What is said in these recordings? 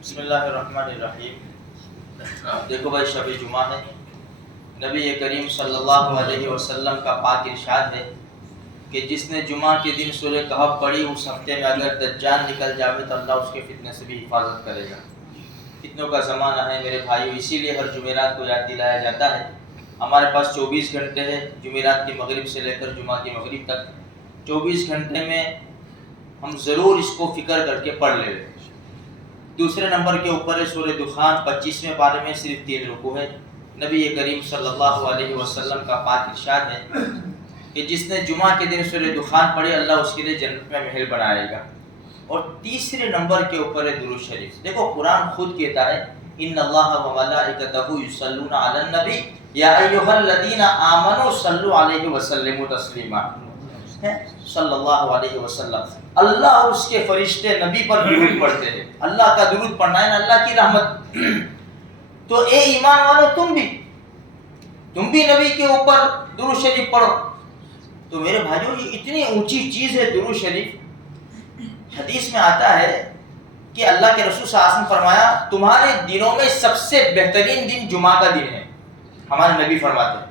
بسم اللہ الرحمن الرحیم۔ دیکھو بھائی، شب جمعہ ہے، نبی کریم صلی اللہ علیہ وسلم کا پاک ارشاد ہے کہ جس نے جمعہ کے دن سورہ کہف پڑھی اس ہفتے میں اگر دجال نکل جاوے تو اللہ اس کے فتنے سے بھی حفاظت کرے گا۔ فتنوں کا زمانہ ہے میرے بھائیو، اسی لیے ہر جمعرات کو یاد دلایا جاتا ہے۔ ہمارے پاس 24 گھنٹے ہیں، جمعرات کی مغرب سے لے کر جمعہ کی مغرب تک 24 گھنٹے میں ہم ضرور اس کو فکر کر کے پڑھ لیں۔ دوسرے نمبر کے اوپر ہے سورہ دخان، 25ویں پارے میں صرف 3 رکوع ہے۔ نبی کریم صلی اللہ علیہ وسلم کا پاک ارشاد ہے کہ جس نے جمعہ کے دن سورہ دخان پڑھی اللہ اس کے لیے جنت میں محل بنائے گا۔ اور تیسرے نمبر کے اوپر ہے درود شریف۔ دیکھو قرآن خود کہتا ہے ان اللہ و ملائکتہ یصلون علی النبی یا ایھا الذین آمنوا صلوا علیہ وسلموا تسلیما، صلی اللہ علیہ وسلم۔ اللہ اور اس کے فرشتے نبی پر درود پڑھتے ہیں۔ اللہ کا درود پڑھنا ہے نا، اللہ کی رحمت۔ تو اے ایمان والو، تم بھی نبی کے اوپر درود شریف پڑھو۔ تو میرے بھائیو، یہ اتنی اونچی چیز ہے درود شریف۔ حدیث میں آتا ہے کہ اللہ کے رسول صلی اللہ علیہ وسلم فرمایا تمہارے دنوں میں سب سے بہترین دن جمعہ کا دن ہے۔ ہمارے نبی فرماتے ہیں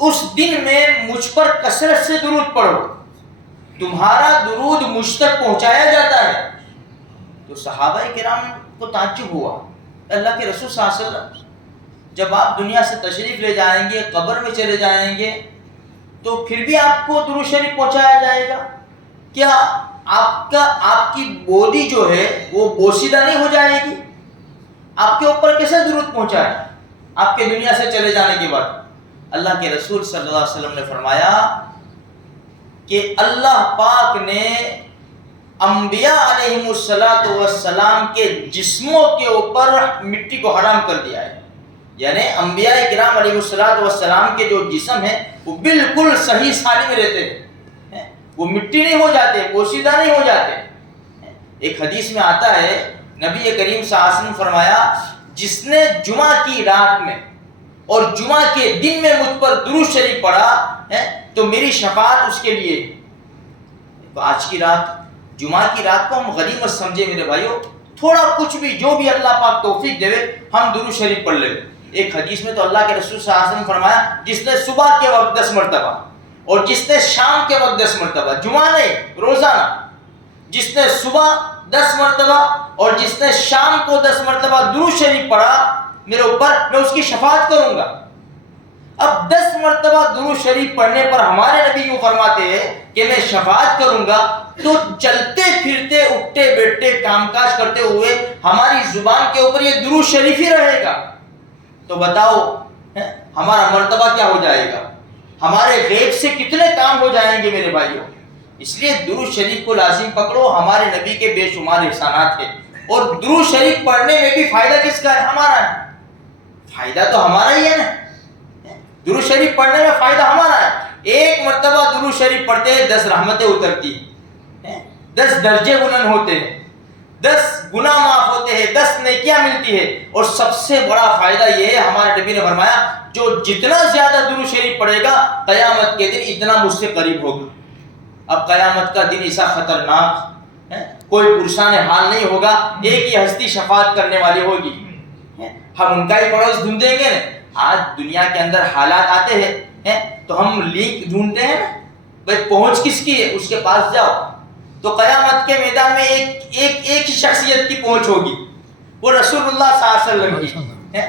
اس دن میں مجھ پر کثرت سے درود پڑھو، تمہارا درود مجھ تک پہنچایا جاتا ہے۔ تو صحابہ کرام کو تعجب ہوا، اللہ کے رسول صلی اللہ علیہ وسلم جب آپ دنیا سے تشریف لے جائیں گے، قبر میں چلے جائیں گے، تو پھر بھی آپ کو درود شریف پہنچایا جائے گا؟ کیا آپ کی بودی جو ہے وہ بوسیدہ نہیں ہو جائے گی؟ آپ کے اوپر کیسے درود پہنچا ہے آپ کے دنیا سے چلے جانے کے بعد؟ اللہ کے رسول صلی اللہ علیہ وسلم نے فرمایا کہ اللہ پاک نے انبیاء علیہم السلام کے جسموں کے اوپر مٹی کو حرام کر دیا ہے۔ یعنی انبیاء کرام علیہ السلام کے جو جسم ہیں وہ بالکل صحیح سالم رہتے ہیں، وہ مٹی نہیں ہو جاتے، پوشیدہ نہیں ہو جاتے۔ ایک حدیث میں آتا ہے نبی کریم صلی اللہ علیہ وسلم فرمایا جس نے جمعہ کی رات میں اور جمعہ کے دن میں مجھ پر درود شریف پڑھا تو میری شفاعت اس کے لیے۔ تو آج کی رات، جمعہ کی رات کو ہم غنیمت سمجھے میرے بھائیو، تھوڑا کچھ بھی جو بھی اللہ پاک توفیق دے ہم درود شریف پڑھ لیں۔ ایک حدیث میں تو اللہ کے رسول صلی اللہ علیہ وسلم فرمایا جس نے صبح کے وقت 10 مرتبہ اور جس نے شام کے وقت 10 مرتبہ، جمعہ نہیں روزانہ، جس نے صبح 10 مرتبہ اور جس نے شام کو 10 مرتبہ درود شریف پڑھا میرے اوپر، میں اس کی شفاعت کروں گا۔ اب 10 مرتبہ درود شریف پڑھنے پر ہمارے نبی یوں فرماتے ہیں کہ میں شفاعت کروں گا، تو چلتے پھرتے اٹھتے بیٹھتے کام کاج کرتے ہوئے ہماری زبان کے اوپر یہ درود شریف ہی رہے گا۔ تو بتاؤ ہمارا مرتبہ کیا ہو جائے گا، ہمارے غیب سے کتنے کام ہو جائیں گے میرے بھائیوں۔ اس لیے درود شریف کو لازم پکڑو، ہمارے نبی کے بے شمار احسانات ہیں، اور درود شریف پڑھنے میں بھی فائدہ کس کا ہے؟ ہمارا ہے۔ فائدہ تو ہمارا ہی ہے نا، درود شریف پڑھنے میں فائدہ ہمارا ہے۔ ایک مرتبہ درود شریف پڑھتے ہیں 10 رحمتیں اترتی ہیں، 10 درجے بلند ہوتے ہیں، 10 گناہ معاف ہوتے ہیں، 10 نیکیاں ملتی ہے۔ اور سب سے بڑا فائدہ یہ ہے، ہمارے نبی نے فرمایا جو جتنا زیادہ درود شریف پڑھے گا قیامت کے دن اتنا مجھ سے قریب ہوگا۔ اب قیامت کا دن ایسا خطرناک ہے، کوئی پرسان حال نہیں ہوگا، ایک ہی ہستی شفاعت کرنے والی ہوگی، ہم ان کا ہی پڑوس ڈھونڈیں گے نا۔ آج دنیا کے اندر حالات آتے ہیں تو ہم لنک ڈھونڈتے ہیں نا، بھائی پہنچ کس کی ہے، اس کے پاس جاؤ۔ تو قیامت کے میدان میں ایک ہی شخصیت کی پہنچ ہوگی، وہ رسول اللہ صلی اللہ علیہ وسلم کی۔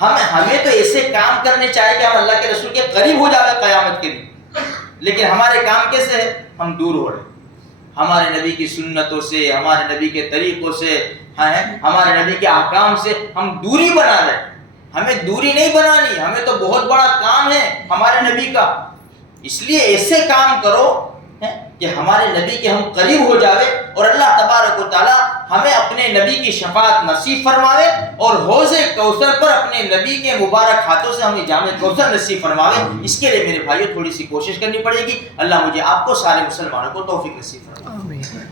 ہمیں تو ایسے کام کرنے چاہیے کہ ہم اللہ کے رسول کے قریب ہو جائے قیامت کے دن، لیکن ہمارے کام کیسے ہیں؟ ہم دور ہو رہے ہیں ہمارے نبی کی سنتوں سے، ہمارے نبی کے طریقوں سے، ہمارے نبی کے احکام سے ہم دوری بنا رہے ہیں۔ ہمیں دوری نہیں بنانی، ہمیں تو بہت بڑا کام ہے ہمارے نبی کا۔ اس لیے ایسے کام کرو کہ ہمارے نبی کے ہم قریب ہو جاوے، اور اللہ تبارک و تعالی ہمیں اپنے نبی کی شفاعت نصیب فرماوے، اور حوض کوثر پر اپنے نبی کے مبارک ہاتھوں سے ہمیں جام کوثر نصیب فرماوے۔ اس کے لیے میرے بھائیوں تھوڑی سی کوشش کرنی پڑے گی۔ اللہ مجھے آپ کو سارے مسلمانوں کو توفیق نصیب فرمائے۔